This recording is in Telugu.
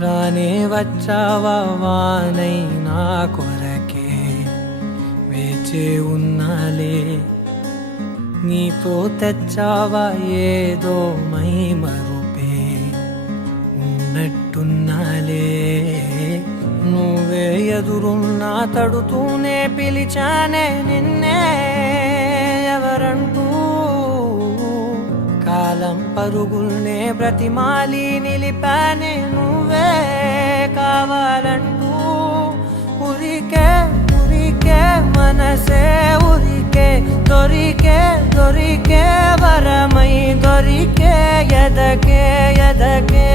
రానే వచ్చావా వానై నా కొరకే వేచే ఉన్నాలే నీతో తెచ్చావా ఏదో మై మరుపే ఉన్నట్టున్నాలే నువ్వే ఎదురున్నా తడుతూనే పిలిచానే నిన్నే ఎవరంటూ కాలం పరుగుల్నే బ్రతిమాలి నిలిపానే నువ్వే కావాలంటూ ఉరికే ఉరికే మనసే ఉరికే దొరికే దొరికే వరమై దొరికే ఎదకే ఎదకే